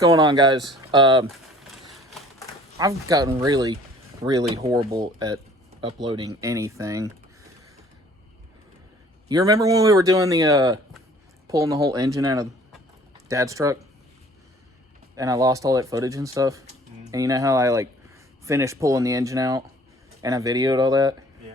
going on, guys? I've gotten really horrible at uploading anything. You remember when we were doing the pulling the whole engine out of Dad's truck and I lost all that footage and stuff? And you know how I like finished pulling the engine out and I videoed all that? Yeah.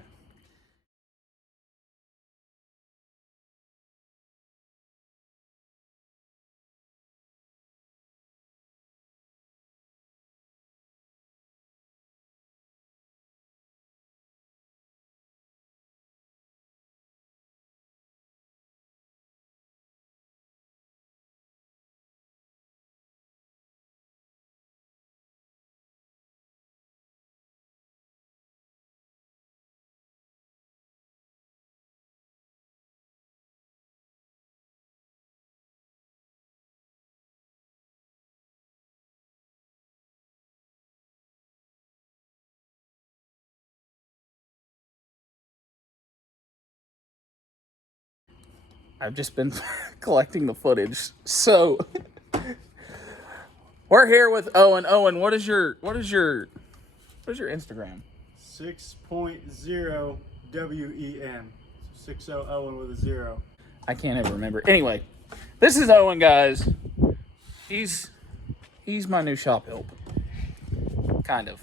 I've just been collecting the footage. So we're here with Owen. Owen, what is your Instagram? 6.0 WEN. 60 Owen with a 0. I can't ever remember. Anyway, this is Owen, guys. He's my new shop help. Kind of.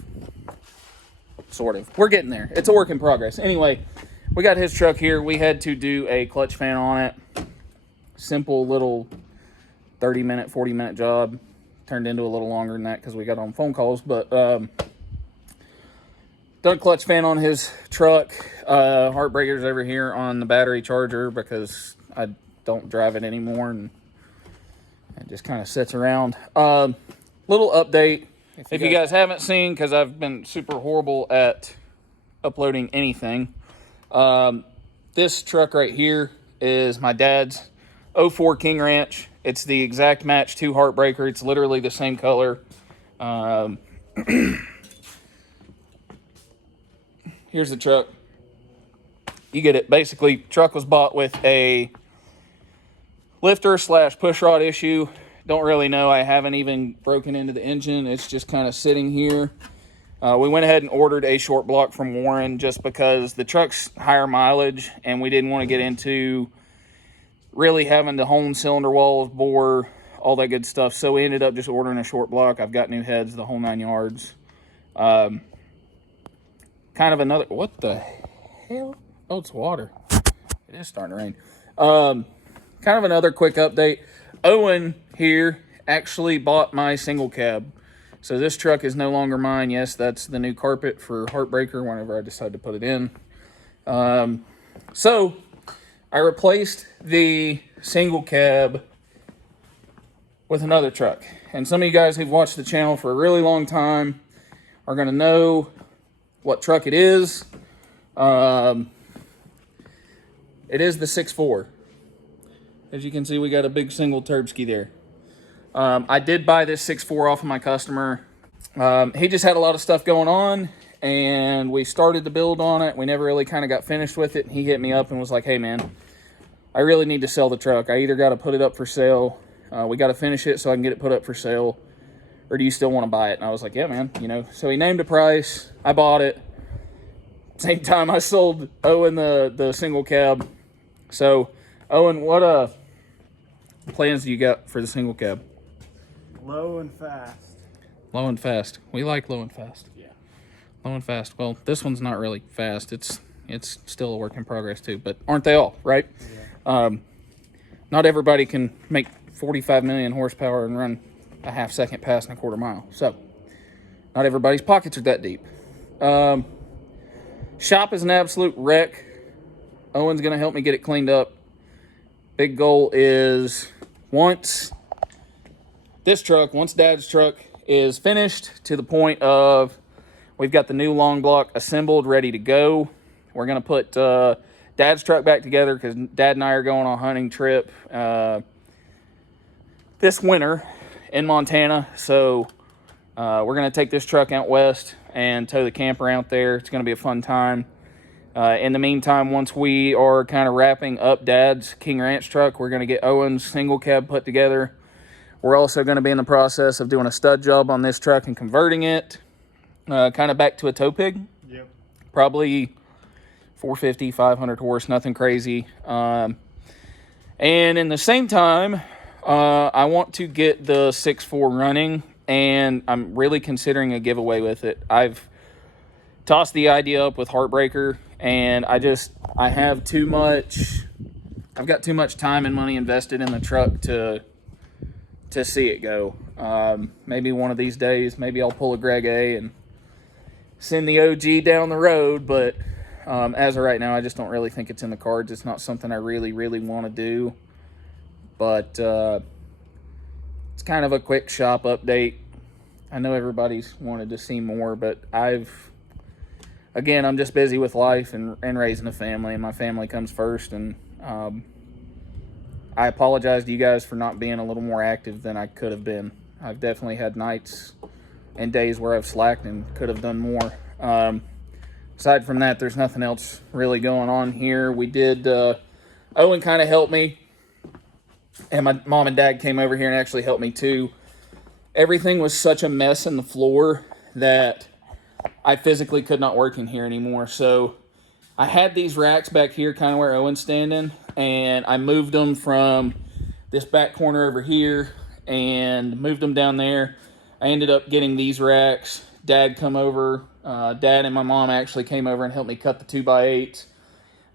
Sort of. We're getting there. It's a work in progress. Anyway, we got his truck here. We had to do a clutch fan on it. Simple little 30-minute, 40-minute job. Turned into a little longer than that because we got on phone calls. But done clutch fan on his truck. Heartbreaker's over here on the battery charger because I don't drive it anymore and it just kind of sits around. Little update. If you guys haven't seen, because I've been super horrible at uploading anything, this truck right here is my dad's 04 King Ranch. It's the exact match to Heartbreaker. It's literally the same color. Here's the truck. You get it. Basically, truck was bought with a lifter / push rod issue. Don't really know. I haven't even broken into the engine. It's just kind of sitting here. We went ahead and ordered a short block from Warren just because the truck's higher mileage and we didn't want to get into really having to hone cylinder walls, bore, all that good stuff. So we ended up just ordering a short block. I've got new heads, the whole 9 yards. Kind of another, what the hell? Oh, it's water. It is starting to rain. Kind of another quick update. Owen here actually bought my single cab. So this truck is no longer mine. Yes, that's the new carpet for Heartbreaker whenever I decide to put it in. So I replaced the single cab with another truck. And some of you guys who've watched the channel for a really long time are going to know what truck it is. It is the 6.4. As you can see, we got a big single turbski there. I did buy this 6.4 off of my customer. He just had a lot of stuff going on, and we started to build on it. We never really kind of got finished with it. He hit me up and was like, hey, man, I really need to sell the truck. I either got to put it up for sale. We got to finish it so I can get it put up for sale. Or do you still want to buy it? And I was like, yeah, man. You know. So he named a price. I bought it. Same time I sold Owen the single cab. So, Owen, what plans do you got for the single cab? Low and fast. Low and fast. We like low and fast. Yeah. Low and fast. Well, this one's not really fast. It's still a work in progress too, but aren't they all, right? Yeah. Not everybody can make 45 million horsepower and run a half-second pass in a quarter mile. So, not everybody's pockets are that deep. Shop is an absolute wreck. Owen's going to help me get it cleaned up. Big goal is once Dad's truck is finished to the point of we've got the new long block assembled, ready to go. We're going to put Dad's truck back together because Dad and I are going on a hunting trip this winter in Montana. So we're going to take this truck out west and tow the camper out there. It's going to be a fun time. In the meantime, once we are kind of wrapping up Dad's King Ranch truck, we're going to get Owen's single cab put together. We're also going to be in the process of doing a stud job on this truck and converting it kind of back to a tow pig. Yep. Probably 450, 500 horse, nothing crazy. And in the same time, I want to get the 6.4 running, and I'm really considering a giveaway with it. I've tossed the idea up with Heartbreaker, and I've got too much time and money invested in the truck to see it go. Maybe one of these days, maybe I'll pull a Greg A and send the OG down the road, but as of right now, I just don't really think it's in the cards. It's not something I really, really want to do, but it's kind of a quick shop update. I know everybody's wanted to see more, but I'm just busy with life and raising a family, and my family comes first, and I apologize to you guys for not being a little more active than I could have been. I've definitely had nights and days where I've slacked and could have done more. Aside from that, there's nothing else really going on here. We did, Owen kind of helped me, and my mom and dad came over here and actually helped me too. Everything was such a mess in the floor that I physically could not work in here anymore. So I had these racks back here, kind of where Owen's standing, and I moved them from this back corner over here and moved them down there. I ended up getting these racks. Dad come over. Dad and my mom actually came over and helped me cut the 2x8s.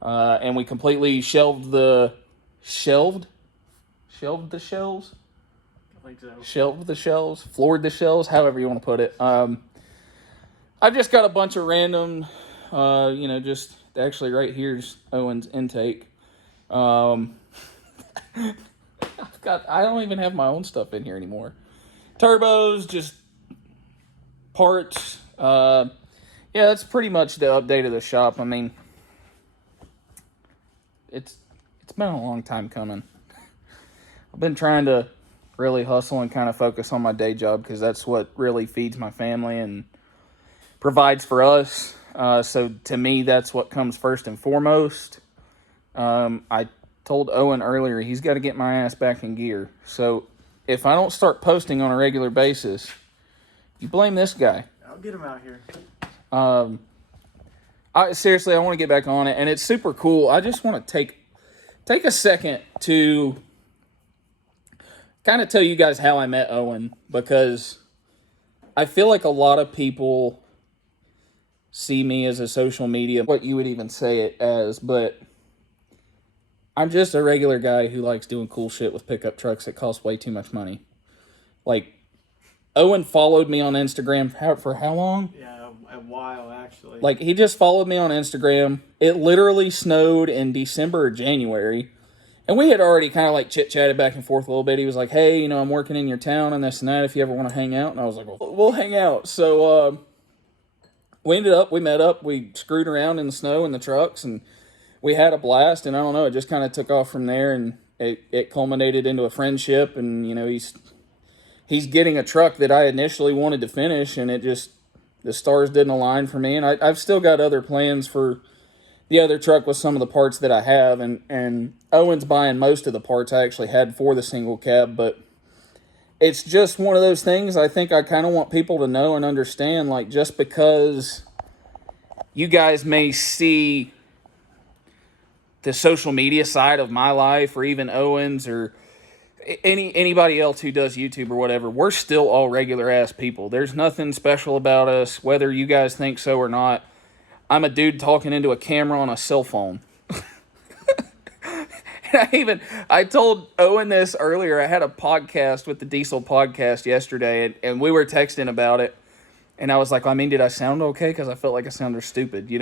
And we completely shelved the shelves. Floored the shelves, however you want to put it. I've just got a bunch of random, just actually right here's Owen's intake. I don't even have my own stuff in here anymore. Turbos, just parts. Yeah, that's pretty much the update of the shop. I mean, it's been a long time coming. I've been trying to really hustle and kind of focus on my day job because that's what really feeds my family and provides for us. So to me, that's what comes first and foremost. I told Owen earlier he's got to get my ass back in gear. So if I don't start posting on a regular basis, you blame this guy. I'll get him out here. Seriously, I want to get back on it, and it's super cool. I just want to take a second to kind of tell you guys how I met Owen, because I feel like a lot of people see me as a social media, what you would even say it as, but I'm just a regular guy who likes doing cool shit with pickup trucks that cost way too much money. Like, Owen followed me on Instagram for how long? Yeah, a while, actually. Like, he just followed me on Instagram. It literally snowed in December or January. And we had already kind of like chit-chatted back and forth a little bit. He was like, hey, I'm working in your town and this and that if you ever want to hang out. And I was like, well, we'll hang out. So we met up, we screwed around in the snow in the trucks, and we had a blast. And I don't know, it just kind of took off from there, and it culminated into a friendship. And, he's getting a truck that I initially wanted to finish, and the stars didn't align for me. And I've still got other plans for the other truck with some of the parts that I have, and Owen's buying most of the parts I actually had for the single cab, but it's just one of those things I think I kind of want people to know and understand, like, just because you guys may see the social media side of my life, or even Owen's, or anybody else who does YouTube or whatever, we're still all regular ass people. There's nothing special about us, whether you guys think so or not. I'm a dude talking into a camera on a cell phone. And I told Owen this earlier. I had a podcast with the Diesel podcast yesterday, and we were texting about it. And I was like, did I sound okay? Because I felt like I sounded stupid.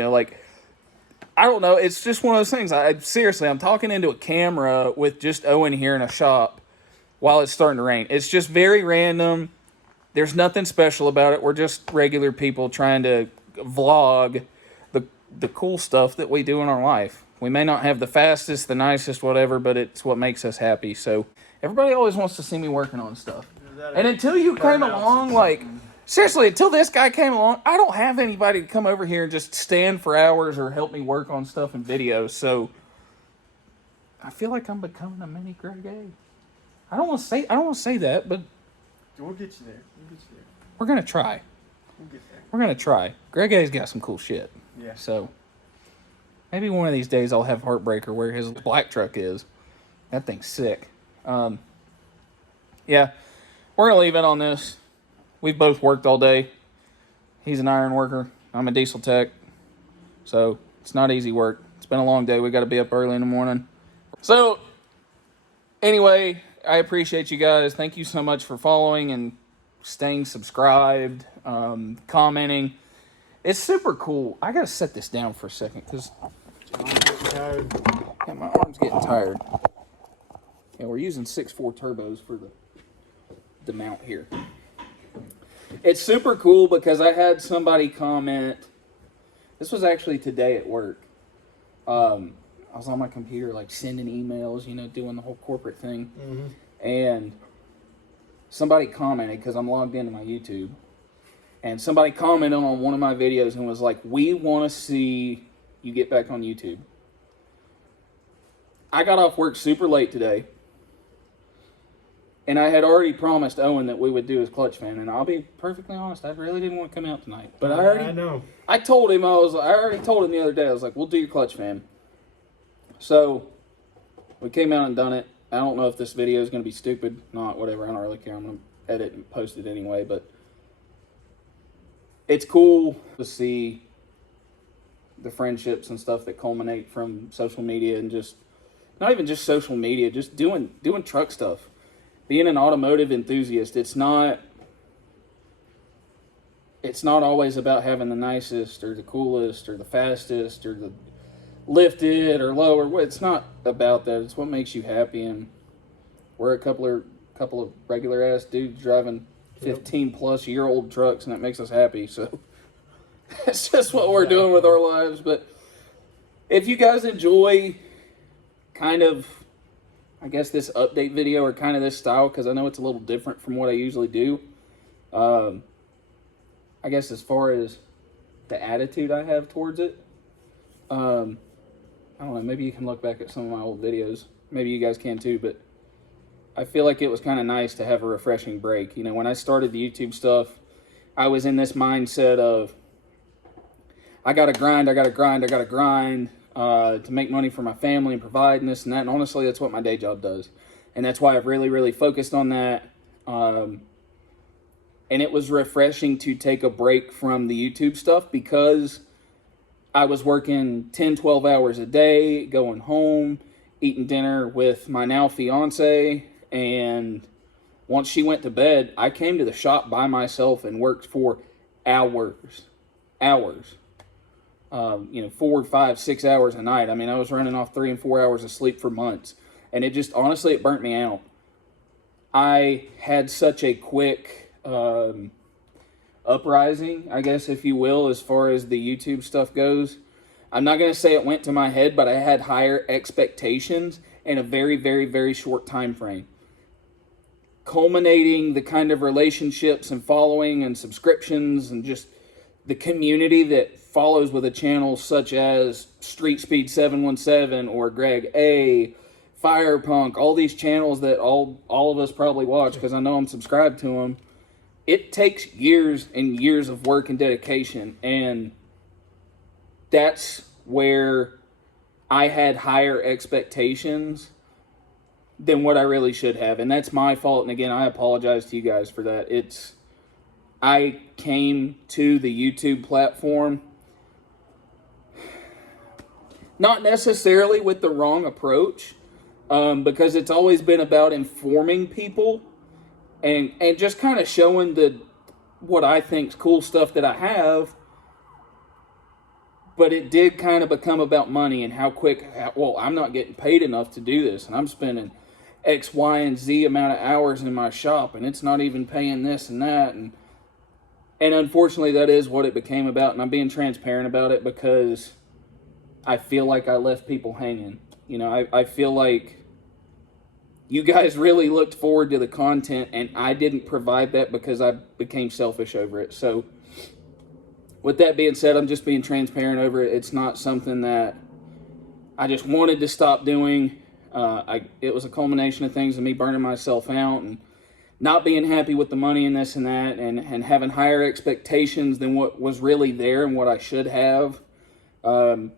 I don't know. It's just one of those things. Seriously, I'm talking into a camera with just Owen here in a shop while it's starting to rain. It's just very random. There's nothing special about it. We're just regular people trying to vlog the cool stuff that we do in our life. We may not have the fastest, the nicest, whatever, but it's what makes us happy. So everybody always wants to see me working on stuff. And until you came along, seriously, until this guy came along, I don't have anybody to come over here and just stand for hours or help me work on stuff in videos. So I feel like I'm becoming a mini Greg A. I don't want to say that, but We'll get you there. We'll get you there. we're gonna try. We'll get there. We're gonna try. Greg A's got some cool shit. Yeah. So maybe one of these days I'll have Heartbreaker where his black truck is. That thing's sick. Yeah, we're gonna leave it on this. We've both worked all day. He's an iron worker. I'm a diesel tech. So it's not easy work. It's been a long day. We got to be up early in the morning. So anyway, I appreciate you guys. Thank you so much for following and staying subscribed, commenting. It's super cool. I got to set this down for a second because yeah, my arm's getting tired. Yeah, we're using 6.4 turbos for the mount here. It's super cool because I had somebody comment. This was actually today at work. I was on my computer, like sending emails, doing the whole corporate thing. Mm-hmm. And somebody commented, because I'm logged into my YouTube, and somebody commented on one of my videos and was like, "We want to see you get back on YouTube." I got off work super late today. And I had already promised Owen that we would do his clutch fan, and I'll be perfectly honest, I really didn't want to come out tonight. But I know. I told him I already told him the other day. I was like, "We'll do your clutch fan." So we came out and done it. I don't know if this video is going to be stupid, not whatever. I don't really care. I'm going to edit and post it anyway. But it's cool to see the friendships and stuff that culminate from social media, and just not even just social media, just doing truck stuff. Being an automotive enthusiast, it's not always about having the nicest or the coolest or the fastest or the lifted or lower. It's not about that. It's what makes you happy. And we're a couple of regular ass dudes driving 15-plus-year-old trucks, and that makes us happy. So it's just what we're doing with our lives. But if you guys enjoy kind of, I guess, this update video or kind of this style, because I know it's a little different from what I usually do. I guess as far as the attitude I have towards it, I don't know, maybe you can look back at some of my old videos. Maybe you guys can too, but I feel like it was kind of nice to have a refreshing break. When I started the YouTube stuff, I was in this mindset of, I gotta grind to make money for my family and provide and this and that. And honestly, that's what my day job does. And that's why I've really, really focused on that. And it was refreshing to take a break from the YouTube stuff because I was working 10, 12 hours a day, going home, eating dinner with my now fiance. And once she went to bed, I came to the shop by myself and worked for hours. 4, 5, 6 hours a night. I mean, I was running off 3 and 4 hours of sleep for months. And it just, honestly, it burnt me out. I had such a quick uprising, I guess, if you will, as far as the YouTube stuff goes. I'm not going to say it went to my head, but I had higher expectations in a very, very, very short time frame. Culminating the kind of relationships and following and subscriptions and just the community that follows with a channel such as Street Speed 717 or Greg A, Firepunk, all these channels that all of us probably watch because I know I'm subscribed to them. It takes years and years of work and dedication, and that's where I had higher expectations than what I really should have, and that's my fault. And again, I apologize to you guys for that. I came to the YouTube platform not necessarily with the wrong approach, because it's always been about informing people and just kind of showing what I think's cool stuff that I have. But it did kind of become about money and I'm not getting paid enough to do this, and I'm spending X, Y, and Z amount of hours in my shop, and it's not even paying this and that. And unfortunately, that is what it became about, and I'm being transparent about it because I feel like I left people hanging. I feel like you guys really looked forward to the content, and I didn't provide that because I became selfish over it. So with that being said, I'm just being transparent over it. It's not something that I just wanted to stop doing. It was a culmination of things of me burning myself out and not being happy with the money and this and that, and having higher expectations than what was really there and what I should have. I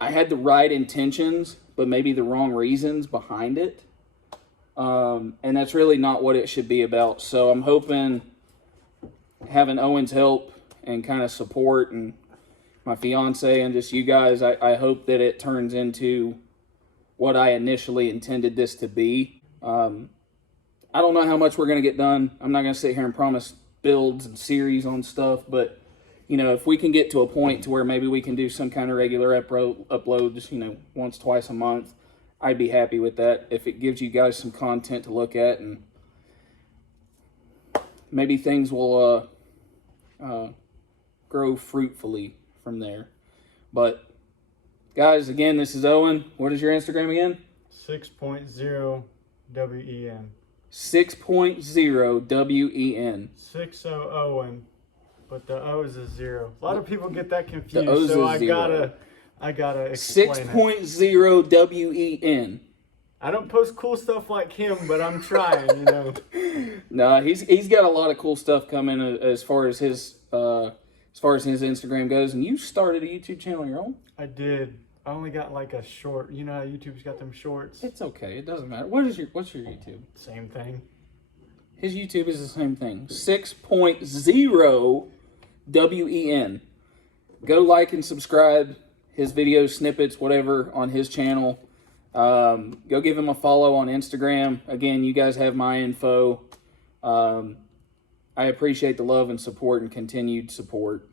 had the right intentions, but maybe the wrong reasons behind it. And that's really not what it should be about. So I'm hoping having Owen's help and kind of support and my fiance and just you guys, I hope that it turns into what I initially intended this to be. I don't know how much we're going to get done. I'm not going to sit here and promise builds and series on stuff, but you know, if we can get to a point to where maybe we can do some kind of regular uploads, you know, once, twice a month, I'd be happy with that. If it gives you guys some content to look at, and maybe things will grow fruitfully from there. But guys, again, this is Owen. What is your Instagram again? 6.0 WEN. 6.0 WEN. 60 Owen, but the O is a 0. A lot of people get that confused, The O's so a 0. I gotta explain 6.0 WEN. I don't post cool stuff like him, but I'm trying, you know. No, he's got a lot of cool stuff coming as far as his Instagram goes. And you started a YouTube channel on your own? I did. I only got like a short. You know how YouTube's got them shorts? It's okay. It doesn't matter. What's your YouTube? Same thing. His YouTube is the same thing. 6.0 WEN. Go like and subscribe his videos, snippets, whatever, on his channel. Go give him a follow on Instagram. Again, you guys have my info. I appreciate the love and support and continued support.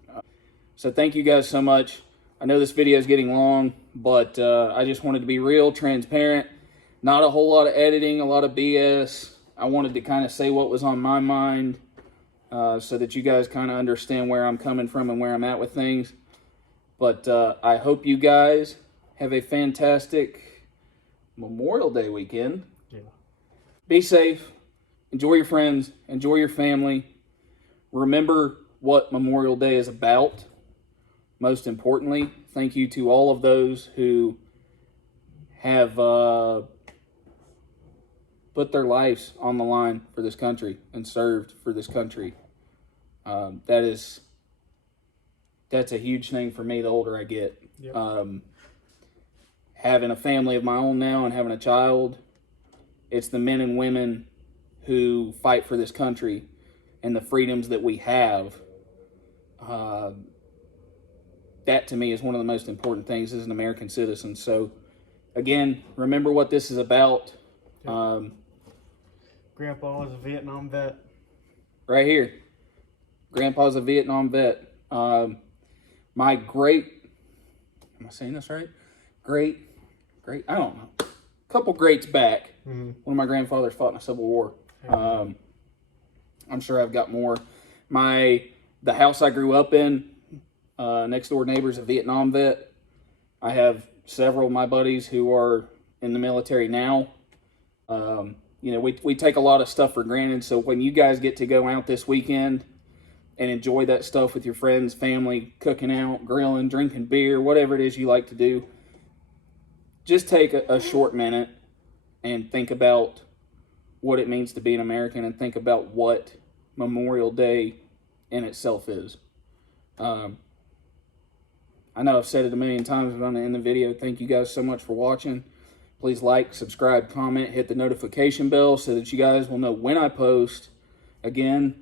So thank you guys so much. I know this video is getting long, but I just wanted to be real, transparent. Not a whole lot of editing, a lot of BS. I wanted to kind of say what was on my mind so that you guys kind of understand where I'm coming from and where I'm at with things. But I hope you guys have a fantastic Memorial Day weekend. Yeah. Be safe. Enjoy your friends. Enjoy your family. Remember what Memorial Day is about. Most importantly, thank you to all of those who have put their lives on the line for this country and served for this country. That's a huge thing for me the older I get. Yep. Having a family of my own now and having a child, it's the men and women who fight for this country and the freedoms that we have. That to me is one of the most important things as an American citizen. So again, remember what this is about. Grandpa was a Vietnam vet. Right here. Grandpa's a Vietnam vet. Am I saying this right? Great, I don't know. A couple greats back. Mm-hmm. One of my grandfathers fought in a Civil War. I'm sure I've got more. The house I grew up in, next door neighbor's a Vietnam vet. I have several of my buddies who are in the military now. You know, we take a lot of stuff for granted. So when you guys get to go out this weekend and enjoy that stuff with your friends, family, cooking out, grilling, drinking beer, whatever it is you like to do, just take a short minute and think about what it means to be an American and think about what Memorial Day in itself is. I know I've said it a million times, but I'm going to end the video. Thank you guys so much for watching. Please like, subscribe, comment, hit the notification bell so that you guys will know when I post. Again,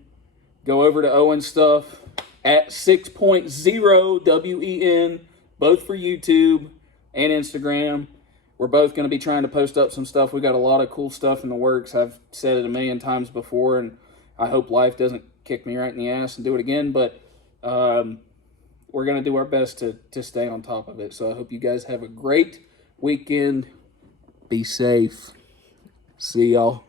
go over to Owen's stuff at 6.0 WEN, both for YouTube and Instagram. We're both going to be trying to post up some stuff. We got a lot of cool stuff in the works. I've said it a million times before, and I hope life doesn't kick me right in the ass and do it again. But we're going to do our best to stay on top of it. So I hope you guys have a great weekend. Be safe. See y'all.